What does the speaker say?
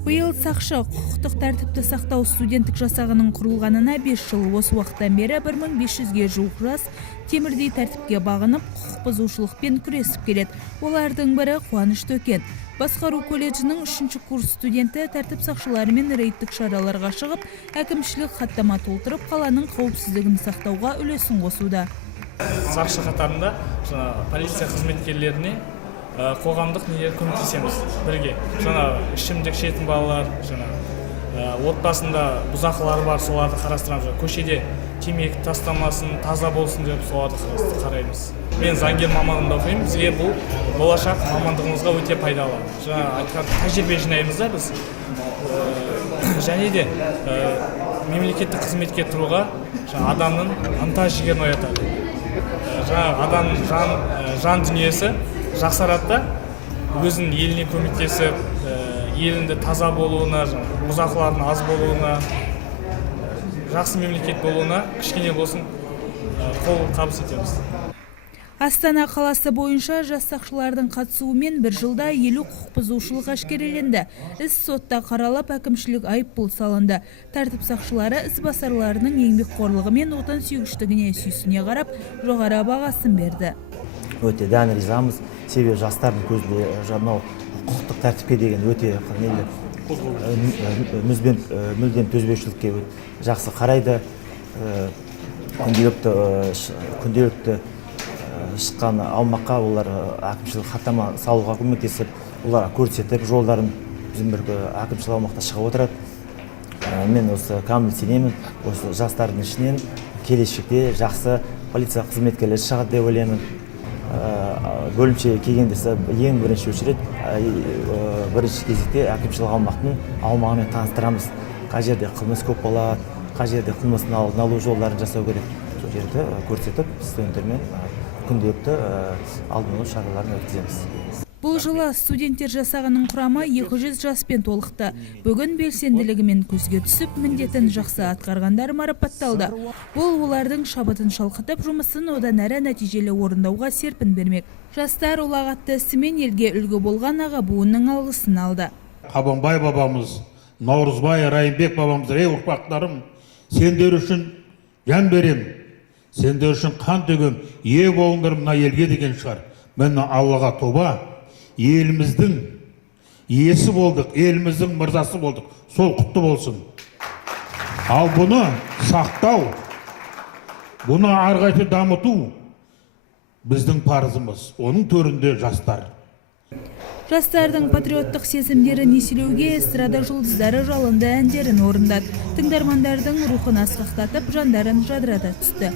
Биыл сақшы құқықтық тәртіпті сақтау студенттік жасағының құрылғанына 5 жыл. Осы уақыттан бері 1500-ге жуық жас темірдей тәртіпке бағынып, құқық бұзушылықпен күресіп келеді. Олардың бірі Қуаныш Төкен. Басқару колледжінің 3-ші курс студенті тәртіп сақшыларымен рейдтік шараларға шығып, әкімшілік хаттама толтырып, қаланың қауіпсіздігін сақтауға үлесін қосуда. Сақшы қатарында полиция қызметкерлеріне қоғамдық нелер көмектесеміз бірге. Ішімдік ішетін балалар, отбасында бұзақылар бар, соларды қарастырамыз. Көшеде темекі тастамасын, таза болсын деп соларды қараймыз. Мен заңгер мамандығында оқимын. Бізге бұл болашақ мамандығымызға өте пайдалы. Тәжірибе жинаймыз да біз. Және де мемлекеттік қызметке тұруға адамның ынта жігерін оятады. Адамның жан дүниесі жақсарады да, өзінің еліне көмектесіп, елінде таза болуына, бұзақылардың аз болуына, жақсы мемлекет болуына кішкене болсын қол қабыс етеміз. Астана қаласы бойынша жас сақшылардың қатысуымен 1 жылда 50 құқық бұзушылық әшкереленді. Іс сотта қаралып, әкімшілік айыппұл салынды. Тәртіп сақшылары ісбасарларының еңбекқорлығы мен отансүйгіштігіне сүйсіне қарап, жоғары бағасын берді. Өте дән ризамыз. Себебі жастардың көзінде құқықтық тәртіпке деген өте мүлдем төзбеушілікке жақсы қарайды. Күнделікті шыққан аумаққа олар әкімшілік хаттама салуға көмектесіп, оларға көрсетіп, жолдарын біздің бір әкімшілік аумақта шығып отырады. Мен осы кәміл сенемін, осы жастардың ішінен келешекте жақсы полиция қызметкерлері шығады деп ойлаймын. Бөлімше келгенде ең бірінші бірінші кезекте әкімшілік аумағымен таныстырамыз. Қай жерде қылмыс көп болады, қай жерде қылмыстың алдын алу жолдарын жасау керек. Сол жерді көрсетіп, студенттермен күнделікті алдын алу шараларын өткіземіз. Бұл жылы студенттер жасағының құрамы 200 жаспен толықты. Бүгін белсенділігімен көзге түсіп, міндетін жақсы атқарғандар марапатталды. Бұл олардың шабытын шалқытып, жұмысын одан әрі нәтижелі орындауға серпін бермек. Жастар ұлағатты ісімен елге үлгі болған аға буынның алғысын алды. Қабанбай бабамыз, Наурызбай, Райымбек бабамыз, ей ұрпақтарым, сендер үшін жан берем, сендер үшін қан төгем, ие болыңдар мына елге деген шығар. Мен Аллаға тоба, еліміздің иесі болдық, еліміздің мырзасы болдық, сол құтты болсын. Ал бұны сақтау, бұны арғайты дамыту біздің парызымыз, оның төрінде жастар. Жастардың патриоттық сезімдерін еселеуге эстрада жұлдыздары жалынды әндерін орындады. Тыңдармандардың рухын асқақтатып, жандарын жадырата түсті.